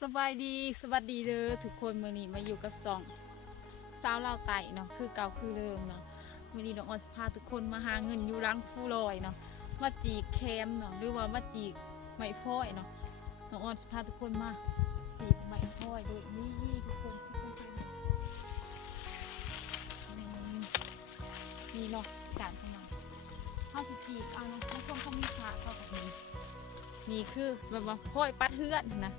สบายดีสวัสดีเด้อทุกคนมือนี้มาอยู่กับสองสาวลาวไต่เนาะคือเก่าคือเดิมเนาะมื้อนี้น้องออนสพาทุกคนมาหาเงินอยู่รังฟูลอยเนาะมาจีกแคมเนาะหรือว่ามาจีกไม้ฟ้อยเนาะน้องออนสพาทุกคนมาจีกไม้ฟ้อยด้วยนี่ทุกคนทุกคนนี่นี่เนาะการเข้ามาเข้าสิจีกเอาเนาะทุกคนเขามีขาเข้ากับนี้ นี่คือแบบว่าฟ้อยปัดเฮือนนะ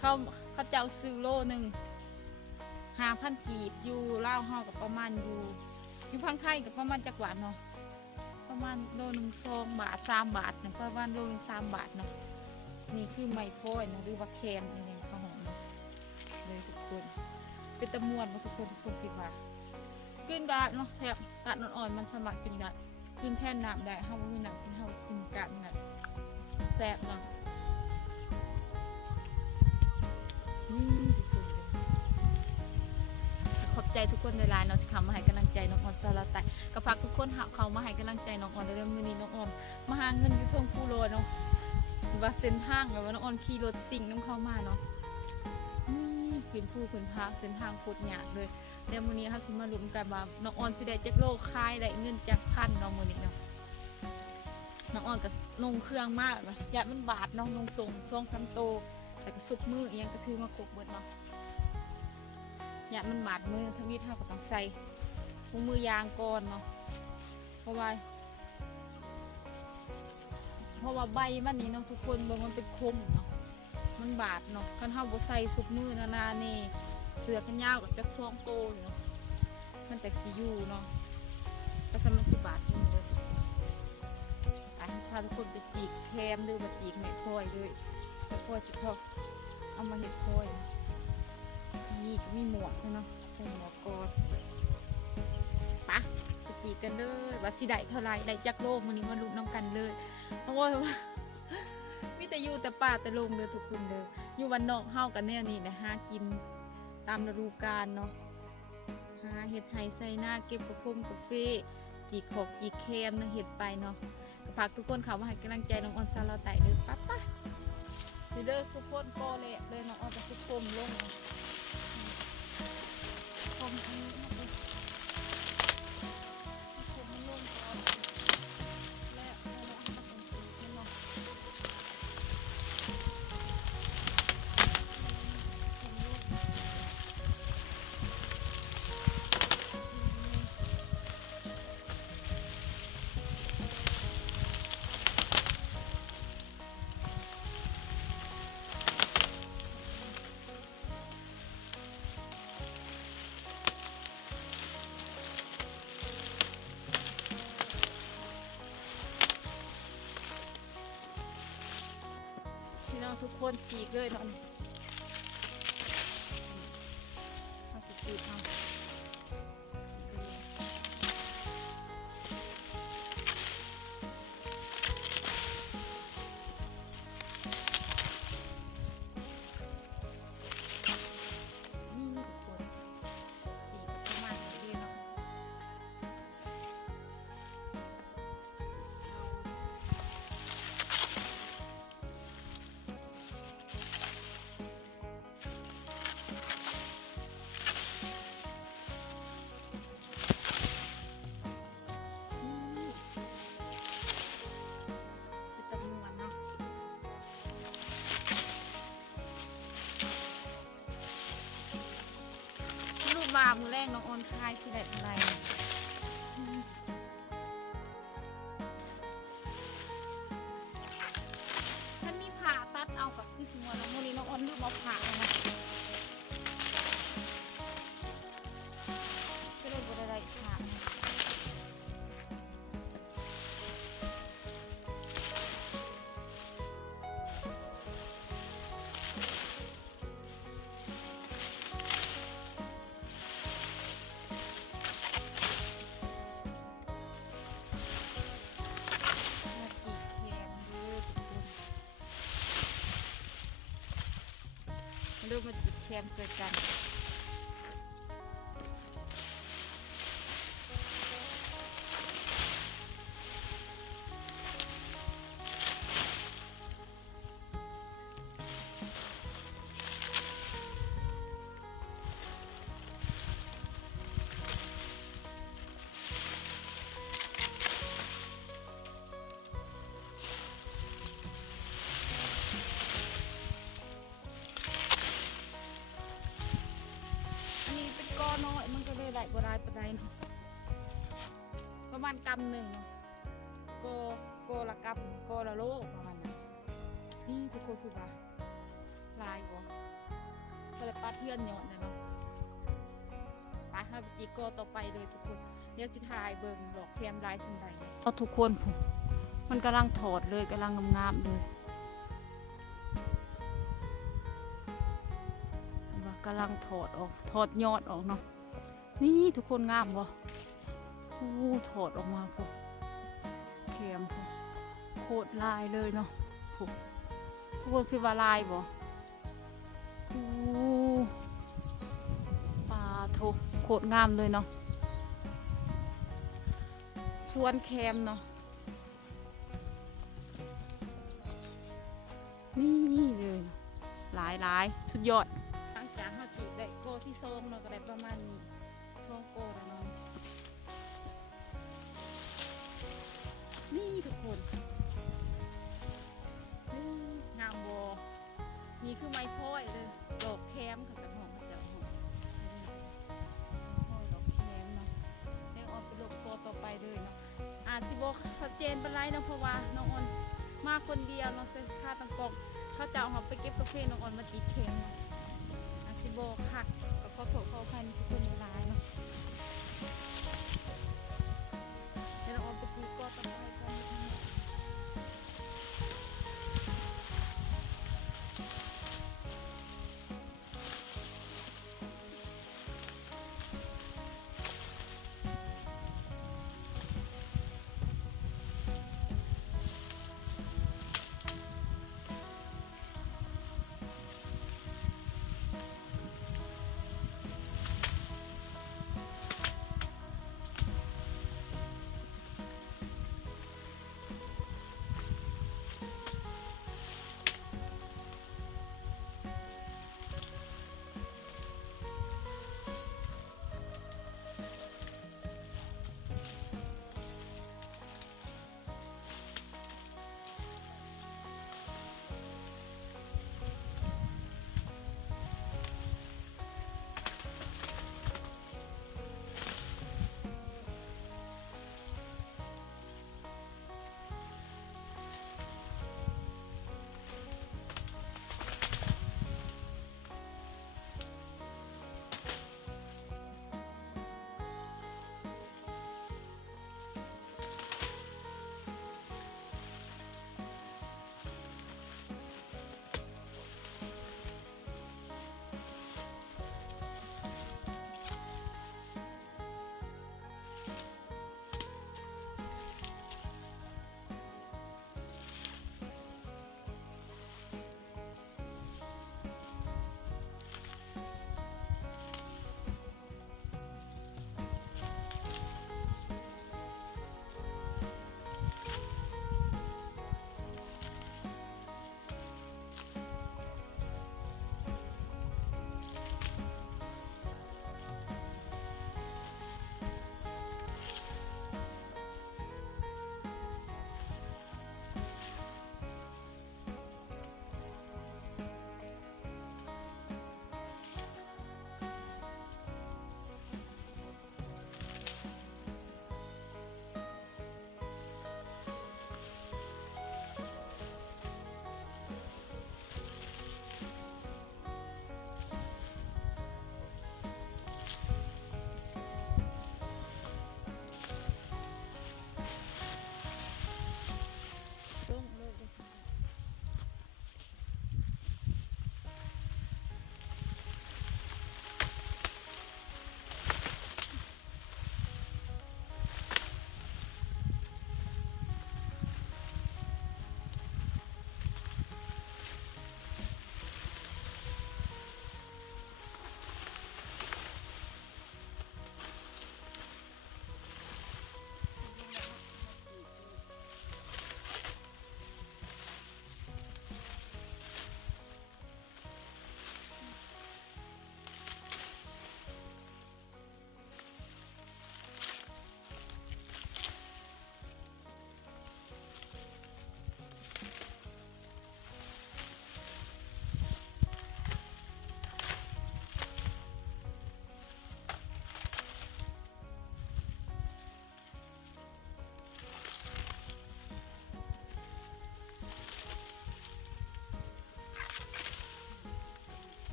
เขาเขาเจ้าซื้อโลหนึ่งห้าพันกีบอยู่เล่าวเฮากับประมาณอยู่อยู่พังไทยกับประมาณจักหวานเนาะประมาณโลหนึ่งสองบาทสามบาทเนี่ยประมาณโลหนึ่งสามบาทเนาะนี่คือไมโฟยนะหรือว่าแคนอย่างเงี้ยเขาหอมเลยทุกคน เป็นตะมวนมาทุกคนทุกคนคิดว่ากินได้เนาะแทบกาดอ่อนๆมันสามารกินได้กินแทนน้ำได้เฮาบ่มีน้ำกินเฮากินกาดนั่น แซ่บเนาะขอบใจทุกคนในไลน์เนาะที่เข้ามาให้กำลังใจน้องออนซาลาไตก็ฝากทุกคนหาเขามาให้กำลังใจน้องออนในเรื่องมือนี้น้องออนมาหาเงินอยู่ทงคูโรเนาะว่าเส้นทางแบบว่าน้องออนขี่รถสิ่งน้ำเข้ามาเนาะนี่ขึ้นภูขึ้นพาเส้นทางโคตรยากเลยเดี๋ยวมื้อนี้ครับสิมาลุ้นกันว่าน้องออนสิได้จักโลคายได้เงินจากพันเนาะมือนี้เนาะน้องออนก็ ลงเครื่องมากนะยาดมันบาดเนาะลงส่งส่งคำโต แต่ก็สุกมือยังก็ถือมาครบเบิดเนาะย่ามันบาดมือทวีเท่ากับต้องใส่ถุงมือยางก่อนเนาะเพราะว่าเพราะว่าใบมันนี่เนาะทุกคนเบิ่งมันเป็นคมเนาะมันบาดเนาะคันเฮาบ่ใส่สุกมือนานานี่เสือกันยาวกับจักซองโตเนาะมันจากสิอยู่เนาะ พาทุกคนไปจีกแคมหรือมาจีกแม่พลอยเลยแล้วก็จุดเท่าเอามาเห็ดโพยนี่ก็มีหมวกด้วยเนาะใส่หมวกกอดปะไปจีกันเลยว่าสิได้เท่าไรได้จักโลกมันนี้มาลุ้นน้องกันเลยเพราะว่ามีแต่อยู่แต่ป่าแต่ลงเลยทุกคนเลยอยู่วันนอกเฮากันเนี่ยนี่นะหากินตามฤดูกาลเนาะหาเห็ดไห่ใส่หน้าเก็บกระพมกาแฟจีกขอกจีกแคมเนาะเห็ดไปเนาะ ฝากทุกคนเขามาให้กำลังใจน้องออนซาลาไตเด้อปั๊บปั๊บนี่เด้อทุกคนโตเละเลยน้องออนจะทุกคมลง นปีกเลยเนาะ มือแรกน้องออนคายสิได้อะไร ดูมาจีบแคมเจอกันบ่ได้ปานใดเนาะประมาณกำหนึ่งเนาะโกโกละกำโกละโลประมาณนั้นนี่ทุกคนคือว่าลายบ่ก็เลยปัดเพื่อนเหยาะเนี่ยเนาะไปเฮาปจีโกต่อไปเลยทุกคนเดี๋ยวสิถ่ายเบิ่งดอกแคมลายสันใดเอาทุกคนผู้มันกำลังถอดเลยกำลังงามๆเลย กำลังถอดออกถอดยอดออกเนาะนี่ทุกคนงามบ่อู้ถอดออกมาพวกเข็มพวกโคตรลายเลยเนาะพวกทุกคนคือว่าลายบ่อู้ปลาโทโคตรงามเลยเนาะสวนแคมเนาะนี่เลยหลายหลายสุดยอด ที่ซองเนาะก็ได้ประมาณนี้ซองโกแล้วเนาะนี่ทุกคนนี่งามวอนี่คือไม้พ้อยเลยดอกแคมค่ะจังหอมจังหอมพ้อยดอกแคมเนาะเดี๋ยวออนไปลงโกต่อไปเลยเนาะอาจสิบอกชัดเจนเป็นไรเนาะเพราะว่าน้องออนมาคนเดียวเนาะเส้นค่าตังกอกเขาจะเอาเขาไปเก็บกาแฟน้องออนมาจีเค็มเนาะอาซิโบคัก ขอโทษขออภัยในทุกคนร้ายเนาะ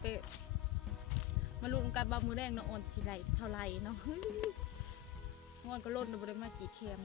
เปะมาลุ้นกันบามือแดงเนาะอ่อนสีไหลเท่าไรเนาะงอนก็ลดเราบ่ได้มาจีแคม